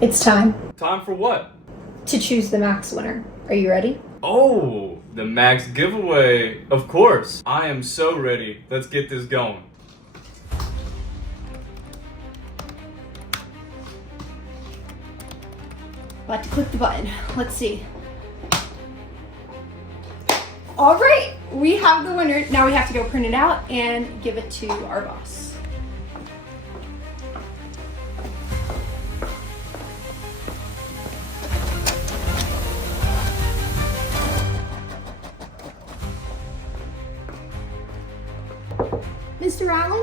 It's time Time for what? to choose the Max winner. Are you ready? Oh, the Max giveaway. Of course. I am so ready. Let's get this going. About to click the button. Let's see. All right, we have the winner. Now we have to go print it out and give it to our boss. Mr. Allen?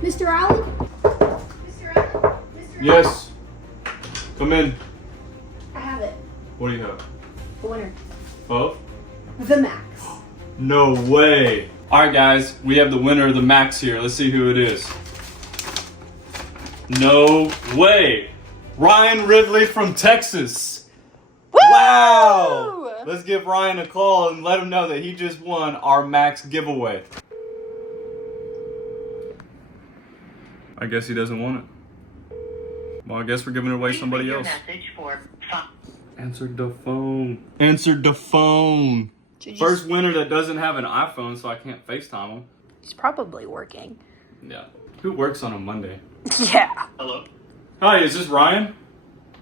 Mr. Allen? Mr. Allen? Yes. Come in. I have it. What do you have? The winner. Oh? The Max. No way. All right, guys. We have the winner of the Max here. Let's see who it is. No way. Ryan Ridley from Texas. Woo! Wow. Let's give Ryan a call and let him know that he just won our Max giveaway. I guess he doesn't want it. Well, I guess we're giving it away to somebody else. Answered the phone. Answered the phone. First winner that doesn't have an iPhone, so I can't FaceTime him. He's probably working. Yeah. Who works on a Monday? Yeah. Hello? Hi, is this Ryan?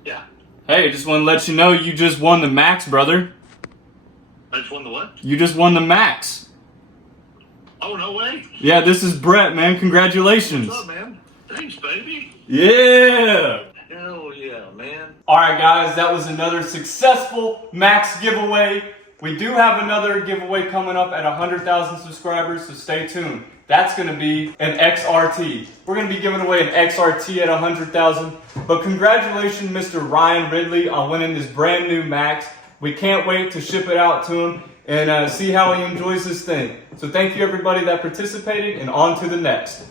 Yeah. Hey, just want to let you know you just won the Max, brother. I just won the what? You just won the Max. Oh, no way. Yeah, this is Brett, man. Congratulations. What's up, man? Thanks, baby. Yeah. Hell yeah, man. All right, guys, that was another successful Max giveaway. We do have another giveaway coming up at 100,000 subscribers, so stay tuned. That's going to be an XRT. We're going to be giving away an XRT at 100,000. But congratulations, Mr. Ryan Ridley, on winning this brand new Max. We can't wait to ship it out to him and see how he enjoys this thing. So thank you, everybody that participated, and on to the next.